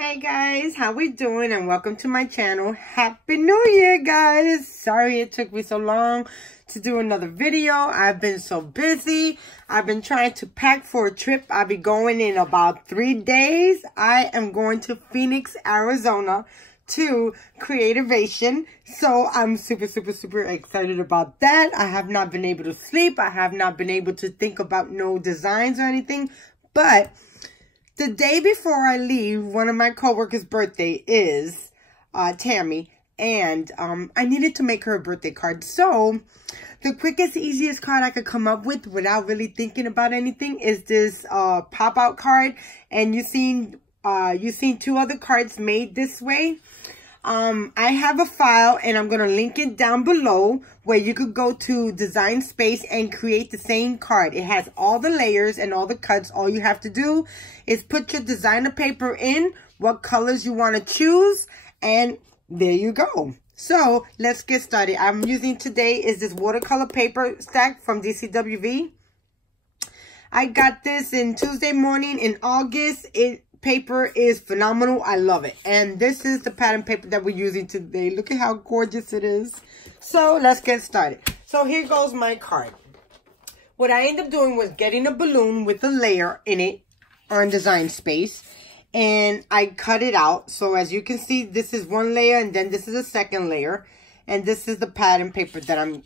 Hey guys, how we doing? And welcome to my channel. Happy New Year, guys. Sorry it took me so long to do another video. I've been so busy. I've been trying to pack for a trip. I'll be going in about 3 days. I am going to Phoenix, Arizona to Creativation. So I'm super excited about that. I have not been able to sleep. I have not been able to think about no designs or anything. But the day before I leave, one of my coworkers' birthday is Tammy, and I needed to make her a birthday card. So the quickest, easiest card I could come up with without really thinking about anything is this pop-out card. And you've seen 2 other cards made this way. I have a file, and I'm going to link it down below where you could go to Design Space and create the same card. It has all the layers and all the cuts. All you have to do is put your designer paper in, what colors you want to choose, and there you go. So let's get started. I'm using today is this watercolor paper stack from DCWV. I got this in Tuesday morning in August. Paper is phenomenal. I love it. And this is the pattern paper that we're using today. Look at how gorgeous it is. So let's get started. So here goes my card. What I ended up doing was getting a balloon with a layer in it on Design Space, and I cut it out. So as you can see, this is one layer, and then this is a second layer, and this is the pattern paper that I'm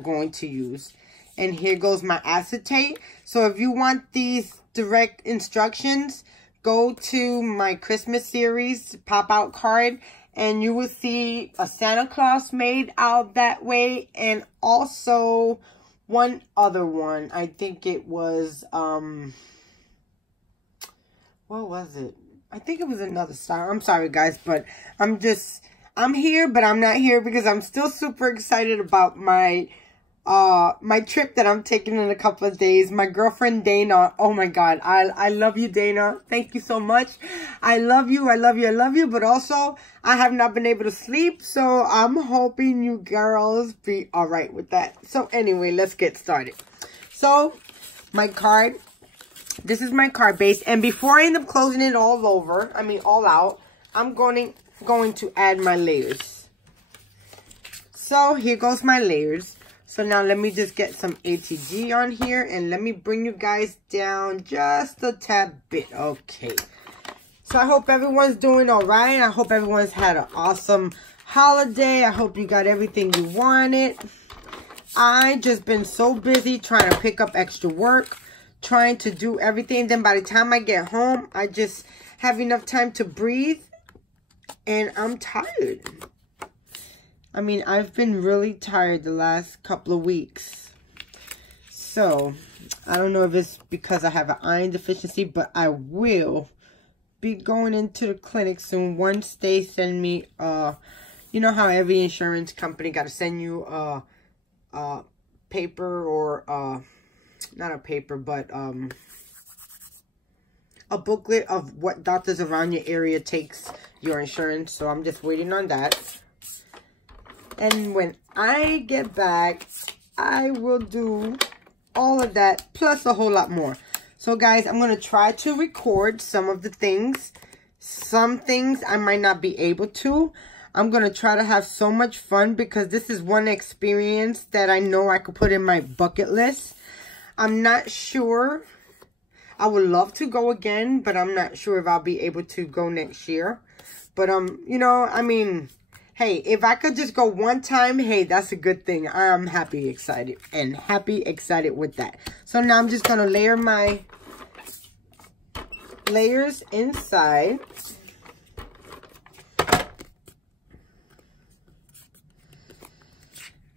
going to use. And here goes my acetate. So if you want these direct instructions, go to my Christmas series pop-out card, and you will see a Santa Claus made out that way, and also one other one. I think it was, what was it? I think it was another style. I'm sorry, guys, but I'm here, but I'm not here because I'm still super excited about my trip that I'm taking in a couple of days. My girlfriend Dana, oh my God, I love you, Dana. Thank you so much. I love you, but also I have not been able to sleep, so I'm hoping you girls be all right with that. So anyway, let's get started. So my card, this is my card base, and before I end up closing it all out, I'm going to add my layers. So here goes my layers. So now let me just get some ATG on here, and let me bring you guys down just a tad bit. Okay. So I hope everyone's doing all right. I hope everyone's had an awesome holiday. I hope you got everything you wanted. I just been so busy trying to pick up extra work, trying to do everything. Then by the time I get home, I just have enough time to breathe, and I'm tired. I mean, I've been really tired the last couple of weeks. So, I don't know if it's because I have an iron deficiency, but I will be going into the clinic soon once they send me, you know how every insurance company got to send you a paper or, not a paper, but a booklet of what doctors around your area takes your insurance. So, I'm just waiting on that. And when I get back, I will do all of that, plus a whole lot more. So, guys, I'm going to try to record some of the things. Some things I might not be able to. I'm going to try to have so much fun because this is one experience that I know I could put in my bucket list. I'm not sure. I would love to go again, but I'm not sure if I'll be able to go next year. But, you know, I mean, hey, if I could just go one time, hey, that's a good thing. I'm excited with that. So now I'm just going to layer my layers inside.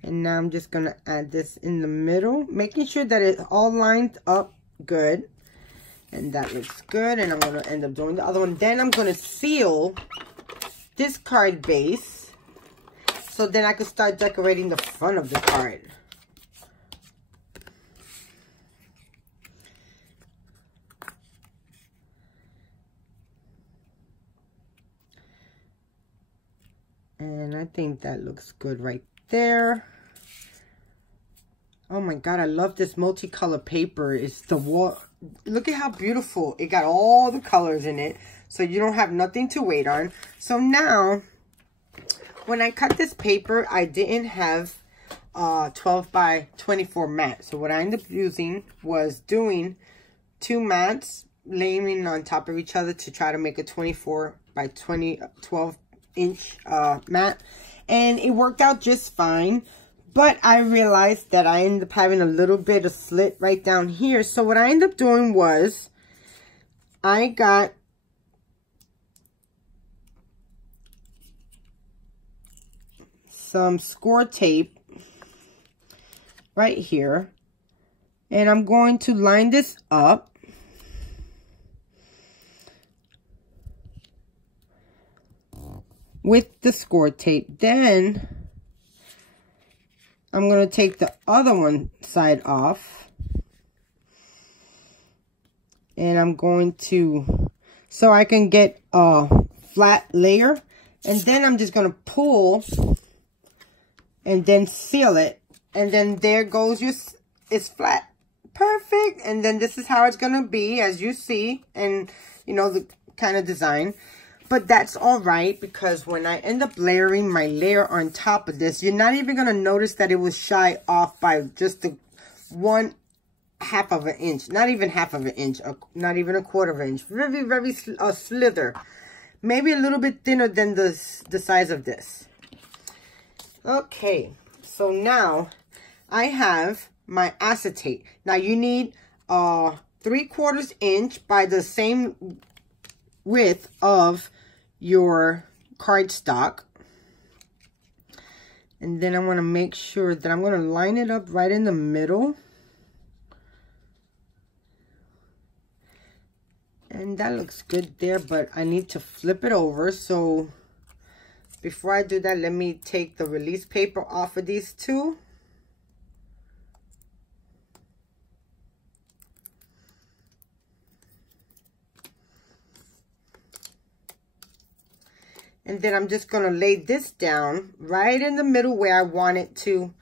And now I'm just going to add this in the middle, making sure that it's all lined up good. And that looks good. And I'm going to end up doing the other one. Then I'm going to seal this card base, so then I can start decorating the front of the card. And I think that looks good right there. Oh my God, I love this multicolor paper. It's the wall. Look at how beautiful. It got all the colors in it. so you don't have nothing to wait on. So now, when I cut this paper, I didn't have 12 by 24 mat. So what I ended up using was doing 2 mats laying on top of each other to try to make a 24 by 12 inch mat, and it worked out just fine. But I realized that I ended up having a little bit of slit right down here. So what I ended up doing was I got some score tape right here, and I'm going to line this up. With the score tape. Then I'm going to take the other one side off, and I'm going to, so I can get a flat layer, and then I'm just going to pull and then seal it, and then there goes your, it's flat. Perfect. And then this is how it's going to be, as you see, and you know, the kind of design. But that's all right, because when I end up layering my layer on top of this, you're not even going to notice that it was shy off by just the 1/2 of an inch. Not even 1/2 of an inch. Not even 1/4 of an inch. Very, very slither. Maybe a little bit thinner than the size of this. Okay. So now I have my acetate. Now you need 3/4 inch by the same width of your cardstock. And then I want to make sure that I'm going to line it up right in the middle. And that looks good there, but I need to flip it over. So before I do that, let me take the release paper off of these two. And then I'm just going to lay this down right in the middle where I want it to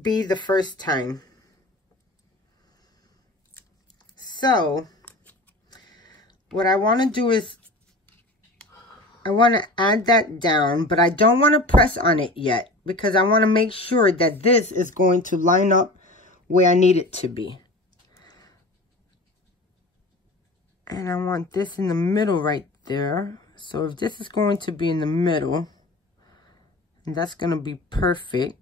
be the first time. So what I want to do is I want to add that down, but I don't want to press on it yet, because I want to make sure that this is going to line up where I need it to be. And I want this in the middle right there. So if this is going to be in the middle, and that's going to be perfect.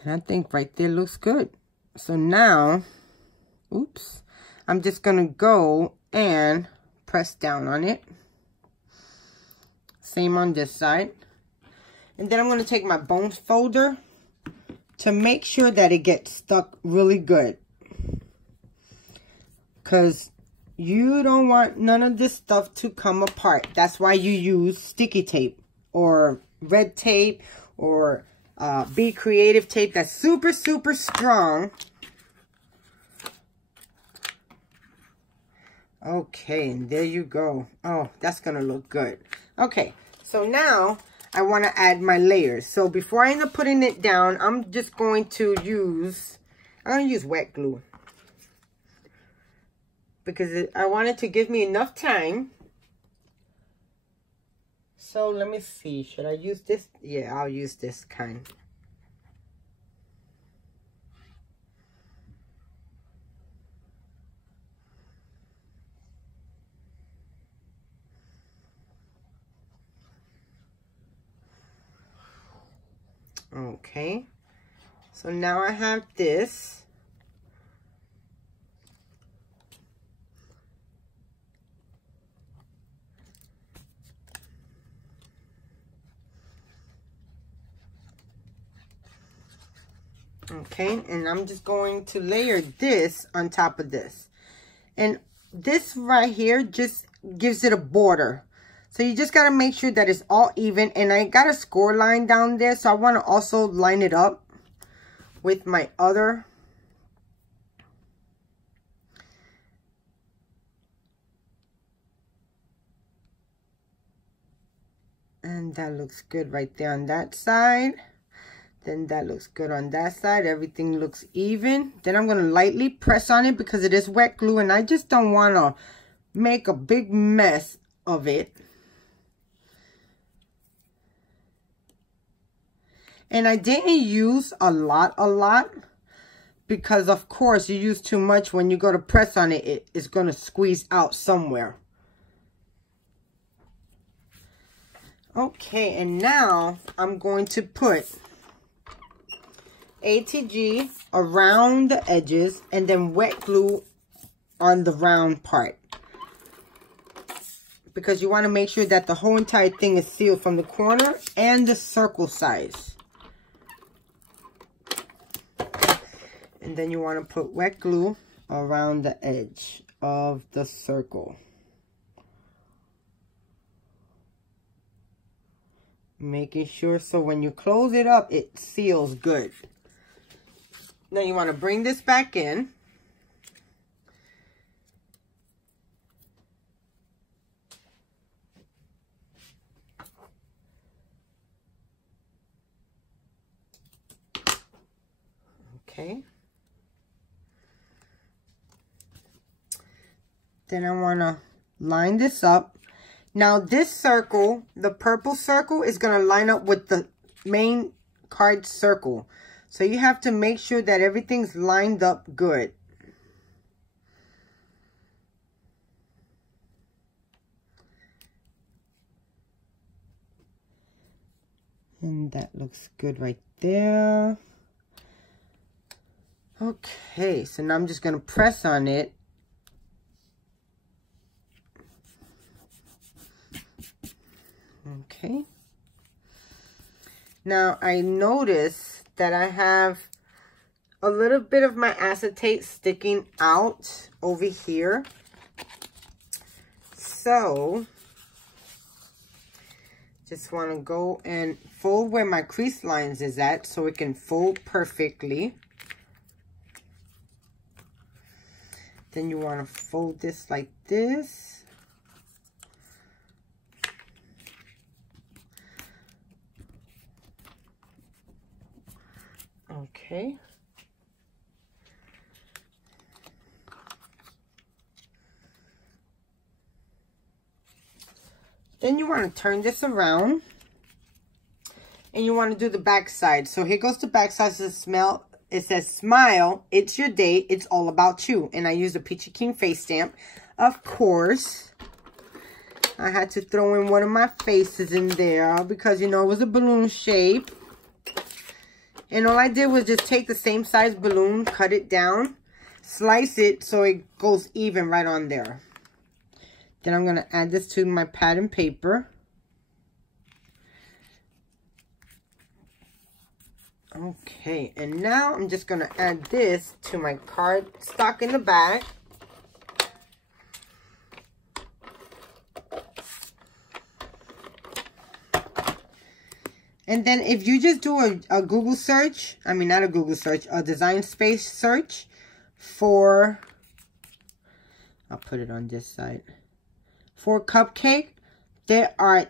And I think right there looks good. So now, oops, I'm just going to go and press down on it. Same on this side. And then I'm going to take my bone folder to make sure that it gets stuck really good. Because you don't want none of this stuff to come apart. That's why you use sticky tape or red tape or Be Creative tape that's super, super strong. Okay, and there you go. Oh, that's going to look good. Okay, so now I want to add my layers. So before I end up putting it down, I'm just going to use, I'm going to use wet glue. Because I want it to give me enough time. So let me see. Should I use this? Yeah, I'll use this kind. Okay. So now I have this. Okay, and I'm just going to layer this on top of this. And this right here just gives it a border. So you just got to make sure that it's all even. And I got a score line down there, so I want to also line it up with my other. And that looks good right there on that side. Then that looks good on that side. Everything looks even. Then I'm going to lightly press on it because it is wet glue and I just don't want to make a big mess of it. And I didn't use a lot because of course you use too much. When you go to press on it, it's going to squeeze out somewhere. Okay, and now I'm going to put ATG around the edges and then wet glue on the round part. Because you want to make sure that the whole entire thing is sealed from the corner and the circle size. And then you want to put wet glue around the edge of the circle. Making sure so when you close it up, it seals good. Now you want to bring this back in. Okay. Then I want to line this up. Now this circle, the purple circle, is going to line up with the main card circle. So you have to make sure that everything's lined up good. And that looks good right there. Okay, so now I'm just going to press on it. Okay. Now I notice that I have a little bit of my acetate sticking out over here. So just want to go and fold where my crease lines is at so it can fold perfectly. Then you want to fold this like this. Okay. Then you want to turn this around and you want to do the back side. So here goes the back side. It says smile, it's your day, it's all about you. And I used a Peachy Keen face stamp. Of course, I had to throw in one of my faces in there because, you know, it was a balloon shape. And all I did was just take the same size balloon, cut it down, slice it so it goes even right on there. Then I'm going to add this to my pattern paper. Okay, and now I'm just going to add this to my cardstock in the back. And then if you just do a Google search, I mean, not a Google search, a Design Space search for, I'll put it on this side, for cupcake, there are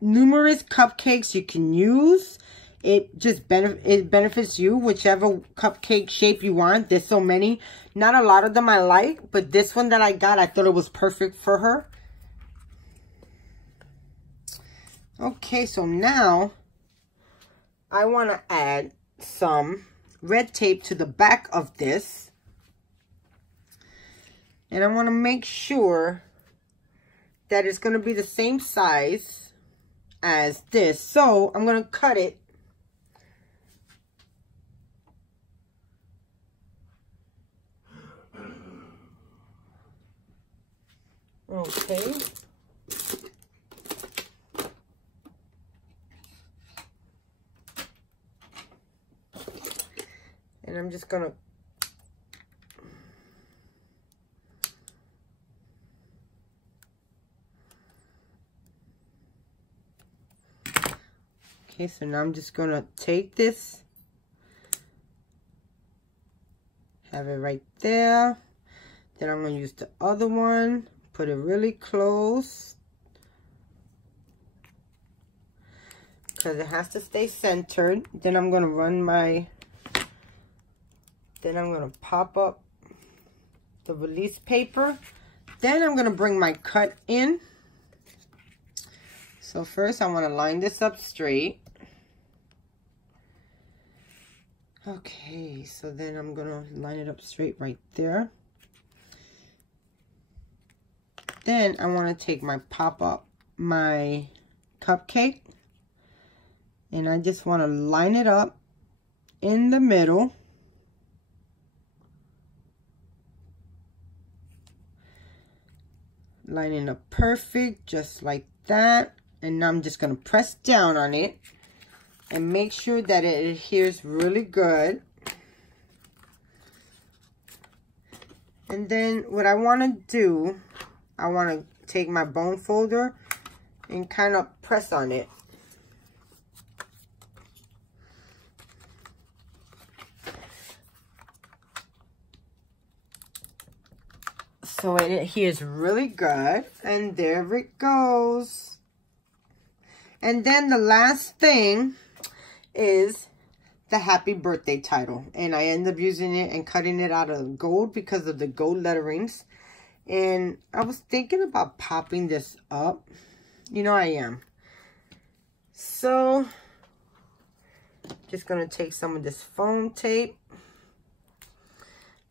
numerous cupcakes you can use. It just benefits you, whichever cupcake shape you want. There's so many. Not a lot of them I like, but this one that I got, I thought it was perfect for her. Okay, so now I want to add some red tape to the back of this. And I want to make sure that it's going to be the same size as this. So I'm going to cut it. Okay. And I'm just going to okay, so now I'm just going to take this, have it right there. Then I'm going to use the other one, put it really close. because it has to stay centered. Then I'm going to run my, then I'm going to pop up the release paper. Then I'm going to bring my cut in. So first I want to line this up straight. Okay, so then I'm going to line it up straight right there. Then I want to take my my cupcake, and I just want to line it up in the middle. Lining up perfect, just like that. And now I'm just going to press down on it and make sure that it adheres really good. And then what I want to do, I want to take my bone folder and kind of press on it. So it adheres really good. And there it goes. And then the last thing is the happy birthday title. And I end up using it and cutting it out of gold because of the gold letterings. And I was thinking about popping this up. You know I am. So, just going to take some of this foam tape.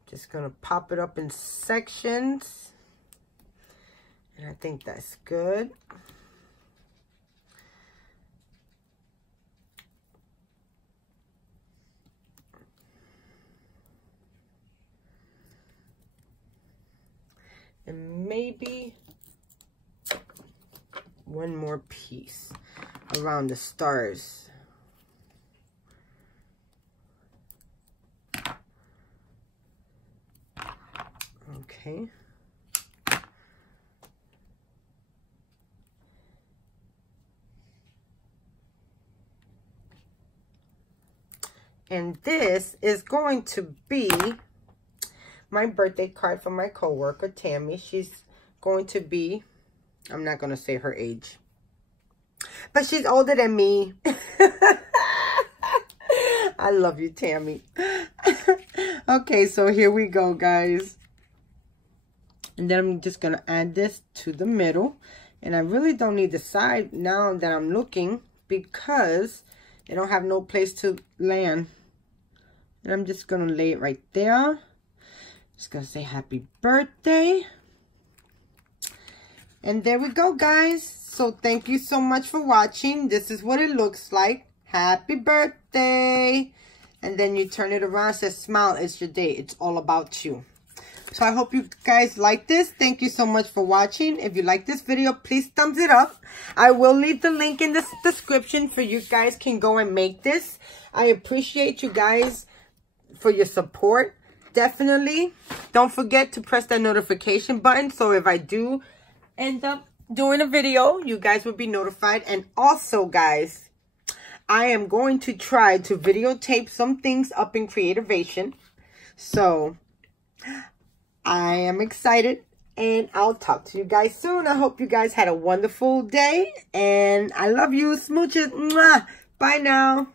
Just going to pop it up in sections. And I think that's good. And maybe one more piece around the stars. Okay. And this is going to be my birthday card from my coworker, Tammy. She's going to be, I'm not going to say her age, but she's older than me. I love you, Tammy. Okay, so here we go, guys. And then I'm just going to add this to the middle. And I really don't need the side now that I'm looking because it don't have no place to land. And I'm just going to lay it right there. Just going to say happy birthday. And there we go, guys. So thank you so much for watching. This is what it looks like. Happy birthday. And then you turn it around. It says smile, it's your day. It's all about you. So I hope you guys like this. Thank you so much for watching. If you like this video, please thumbs it up. I will leave the link in the description for you guys can go and make this. I appreciate you guys for your support. Definitely don't forget to press that notification button. So if I do end up doing a video, you guys will be notified. And also, guys, I am going to try to videotape some things up in Creativation. So I am excited, and I'll talk to you guys soon. I hope you guys had a wonderful day, and I love you. Smooches. Mwah. Bye now.